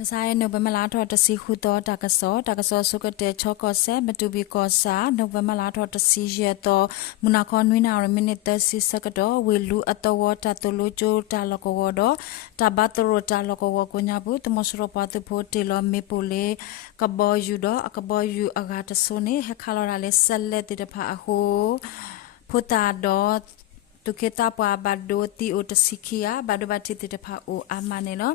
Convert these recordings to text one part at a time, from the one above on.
Saya November la tho tasi khuto takaso sukate choko se matubi kosa November la tho tasi je to munakon wina minute si sakado wilu atawo tatolo jo taloko wodo tabatoro taloko wo kunyabu tmosro patu phote lo mepole kabo yudo akabo yu agata sone hekalora le selle de pha ho phota do tuketa pa bado ti o tasikia bado bati te pha o amane no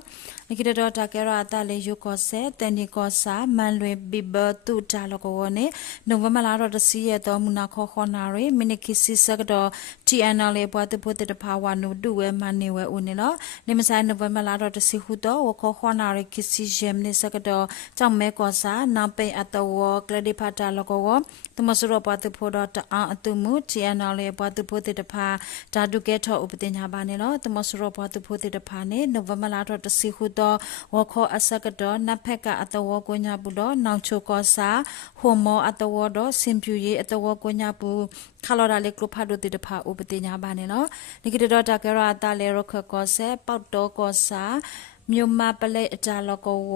nikita do takera ata le yuko se teni ko sa manlwe biba tu ta loko wone november la ro tasi ye to muna kho khona re minikisi sakdo TNL le pwa tu pote te pha wa no du we mane we o ne no le masai november la ro tasi hu to wo kho khona re kisi jem ne sakdo chang me ko sa na pe atawo kledi phata loko wo tumasuro pwa tu pho do ta atumu TNL le pwa tu pote te phaဓာတုကဲထောဥပတင်ညာပါနေလို့တမစရောပေါ်သူဖို့တဲ့ဖာနေနိုဝင်ဘာလတော့တစီခုတော့ဝခောအစကတော့နဖက်ကအတဝကိုညာဘူးတော့နောင်ချိုကောစာဟိုမောအတဝတော့စင်ပြူရေးအတဝကိုညာဘူးခါလော်ဒါလေကလဖာဒိုတဲ့ဖာဥပတင်ညာပါနေလို့ဒီကတော့တကရအတလေရခကောဆဲပေါတော့ကောစာမြန်မာပလဲအကြလောကောဝ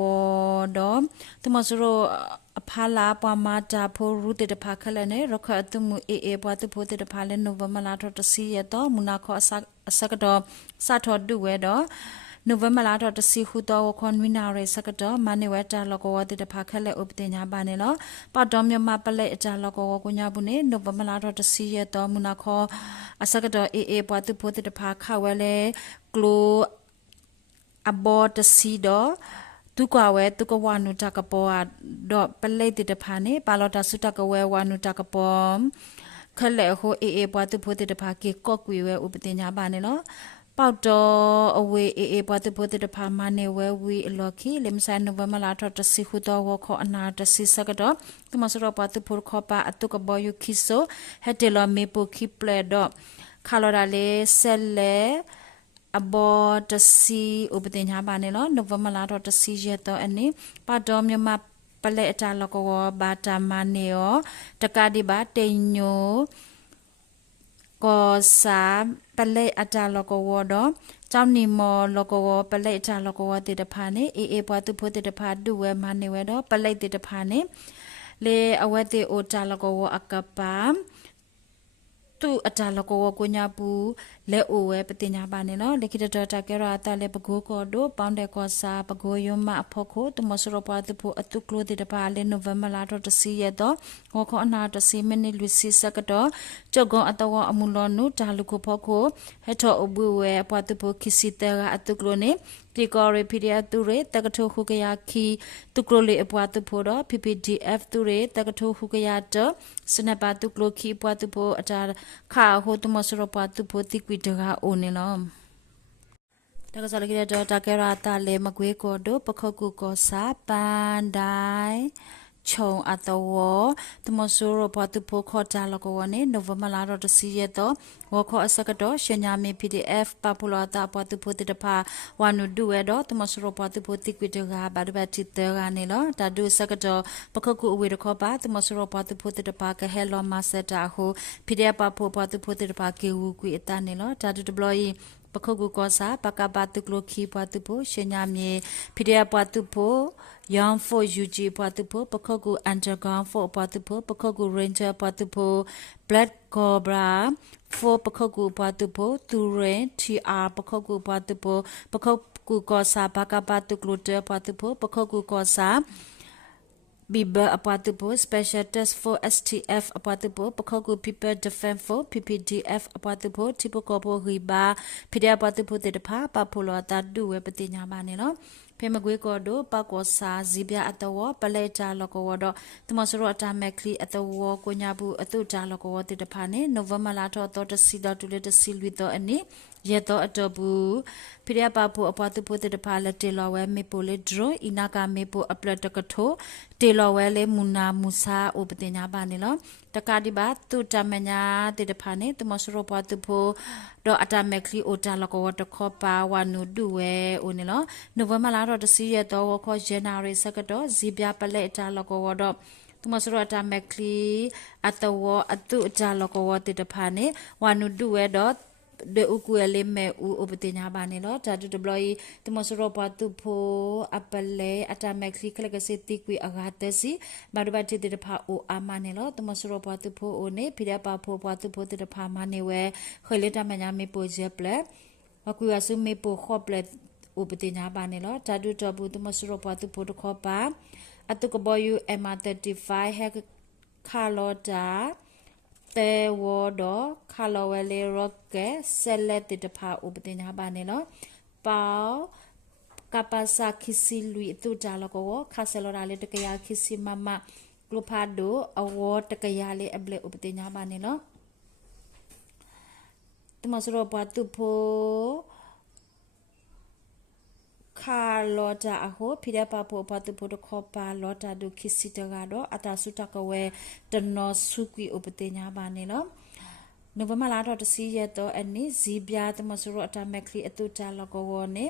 တော့တမစရောအဖာလာပမာတာဖိုရူတေတဖာခလနဲ့ရခအတုမှုအေပွားသူဖိုတေတဖာလဲနိုဝင်ဘာလတော့တစီရတော့မူနာခောအစကတော့စထော်ဒူဝဲတော့နိုဝင်ဘာလတော့တစီခုတော့ခွန်ဝိနာရဲစကတော့မနေဝဲတာလောကောတေတဖာခလဲဥပတင်ညာပါနေလို့ပတ်တော်မြန်မာပလဲအကြလောကောကိုညာဘူးနေနိုဝင်ဘာလတော့တစီရတော့မူနာခောအစကတော့အေပွားသူဖိုတေတဖာခဝဲလဲကလိုအဘောတစီတော့ตุกว่าเวตุกวานุจักปอดอเปเลติตพาเนปาลอตาสุตกเววานุจักปอมခလက်ဟိုအေပွားသူဖို့တဲ့တဖာကေကော့ကွေဝဲဥပတင်ညာပါနေလို့ပေါတော့အဝေးအေပွားသူဖို့တဲ့တဖာမနေဝဲဝီအလော်ခီလေမဆိုင်နိုဝင်ဘာလာတော့တစီခုတော့ဝခောအနာတစီစကတော့သူမစရောပွားသူဖို့ခောပါအတုကဘောယူခိဆိုဟက်တယ်လမေပိုခိပလက်တော့ခါလော်ဒါလေဆက်လေအဘောတစီဥပတင်ညာပါနေလို့နိုဝင်ဘာလာတော့တစီရတော့အနေပတ်တော်မြန်မာပလဲအတာလကောဘာတာမနေယောတကတိပါတိညိုကောစာပလဲအတာလကောတော့ကျောင်းနီမောလကောပလဲအတာလကောတေတဖာနေအေပွားသူဖို့တေတဖာဒူဝဲမနေဝဲတော့ပလဲတေတဖာနေလေအဝဲတေအိုတာလကောအကပါသူအတာလကောကိုညာပူလဲအိုဝဲပတင်ညာပါနေနော်လေခိတတော်တာကဲရအတာလဲပကိုကောဒိုပေါင်းတဲ့ကောစာပကိုယုံမအဖို့ကိုတမစရပါတဖို့အတုကလို့တဲ့ပါလဲနိုဝင်ဘာလာတော့တစီရတော့ဟောခေါအနာတစီမိနစ်လူစီစကတော့ကြောက်ကောအတော်အမှုလောနုတာလူကိုဖို့ကိုဟဲ့တော်အဘူဝဲပွားတဖို့ခီစီတဲကအတုကလို့နေတီကောရီပီဒီအတူရဲတကထိုခုကရခီတုကလို့လေအပွားတဖို့တော့ PPDF တူရဲတကထိုခုကရတော့စနပါတုကလို့ခီပွားတဖို့အတာခါဟိုတမစရပါတဖို့တိကွီတကအိုနေလောတကစားလကိရတော့တကရတာလေမကွေးကိုတို့ပခုတ်ကူကိုစာပန်ဒိုင်ချုံအတော်တမဆိုးရပတ်သူဖို့ခေါ်တာလကောနဲ့နိုဝင်ဘာလတော့တစီရတော့ဝခေါ်အစကတော့ရှင်ညာမီ PDF ပပူလာတာပတ်သူဖို့တဖာဝနုဒူရတော့တမဆိုးရပတ်သူဖို့တိကွေတကဘာဒဘတိတကနေလောဒါဒုစကတော့ပခုတ်ကူအဝေတခေါ်ပါတမဆိုးရပတ်သူဖို့တဖာကဟဲလောမဆတာဟို PDF ပဖို့ပတ်သူဖို့တဖာကေဝူကွေအတနေလောဒါဒုဒဘလီပခုတ်ကူကောစာပကပါတုကလိုခီပွားတုဖို့ရှင်ညာမြေဖိရပွားတုဖို့ယောင်ဖို့ UG ပွားတုဖို့ပခုတ်ကူ underground ဖို့ပွားတုဖို့ပခုတ်ကူ ranger ပွားတုဖို့ black cobra ဖို့ပခုတ်ကူပွားတုဖို့သူရင် TR ပခုတ်ကူပွားတုဖို့ပခုတ်ကူကောစာပကပါတုကလိုတပွားတုဖို့ပခုတ်ကူကောစာBiba apatupo special test for STF apatupo pakoku people defense for PPDF apatupo tipo kopo riba pide apatupo te de pa papulo ta du we patinya ba ne lo ဖေမကွေးကောဒိုပကောစာဇီပြအတဝပလဲတာလကောဝတော့တမစရအတာမက်ကလီအတဝကိုညာဘူးအတုတာလကောဝတိတဖာနေနိုဝင်ဘာလာတော့တစီတော့တူလက်တစီလွီတော့အနေရတော့အတော့ဘူးဖိရပါဖို့အပွားသူဖို့တဖာလက်တေလော်ဝဲမေပိုလေဒရိုအီနာကမေပိုအပလတ်တကထိုတေလော်ဝဲလေမူနာမူစာဥပတင်ညာပါနေလောတကတိပါသူတမညာတေတဖာနေတမစရပွားသူဖို့တော့အတာမက်ကလီအိုတာလကောဝတခောပါဝနုဒူဝဲဦးနေလောနိုဝင်ဘာလာတော့တစီရတော့ဝခောဂျန်နာရီစကတော့ဇီပြပလဲတာလကောဝတော့သူမစရတာမက်ကလီအတဝအတုအတာလကောဝတေတဖာနေဝနုဒူဝဲတော့ de ukuele me u obetinya bane lo ta du deploy tumosuro patu pho apale atamekli klega seti kwi agatesi badu bati de pha o amane lo tumosuro patu pho o ne phida pa pho patu pho de pha mane we khole ta manya me po je ple akwi asu me po kho ple obetinya bane lo ta du tobu tumosuro patu pho de kho pa atukoboyu MR35 hek khalota te wo do khalawele rokke sellet de pha obetinya bane lo pao kapasa khisi lui tu jalo ko khaselora le tekaya khisi mama glopado award tekaya le able obetinya bane lo tumasuro patu pho kha lota aho phida pa pho patu pho kho pa lota do khisi taga do ata suta ko we tano sukwi obetinya bane lo November la to si ye to ani zibya tumasuro atamekli atuta loko wone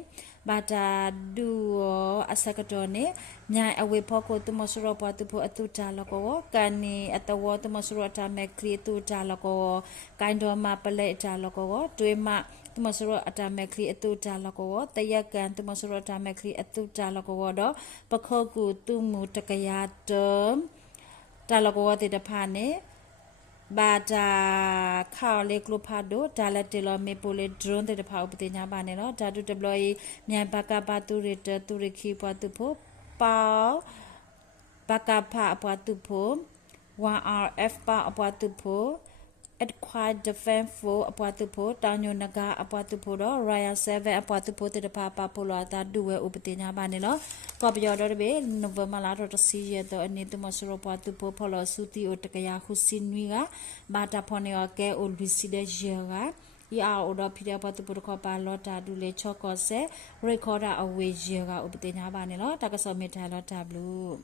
bata duo asakato ne nya awe phoko tumasuro patu pho atuta loko kani atawo tumasuro atamekli atuta loko kaindo ma pale ta loko twe ma tumasuro atamekli atuta loko tayakan tumasuro atamekli atuta loko do pakhoku tumu takaya term ta loko te da phane bata khao le glopado dala telo me pole drone te pha upetinya bane lo dadu deploy nyan baka patu rete turiki patu pho pao baka pha patu pho 1RF pa patu pho acquired defense for apatu pho tanyo naga apatu pho do Ryan 7 apatu pho te pha pa polo ta duwe upetinya bane lo ko pyo do be November la to si ye to ani to masuro patu pho pholo suti o takaya husinwi ga bata phone yo ke o lucide jega ya o do phida patu pho ko pa lo ta du le choko se recorder awe jega upetinya bane lo ta ka so me ta lo ta blue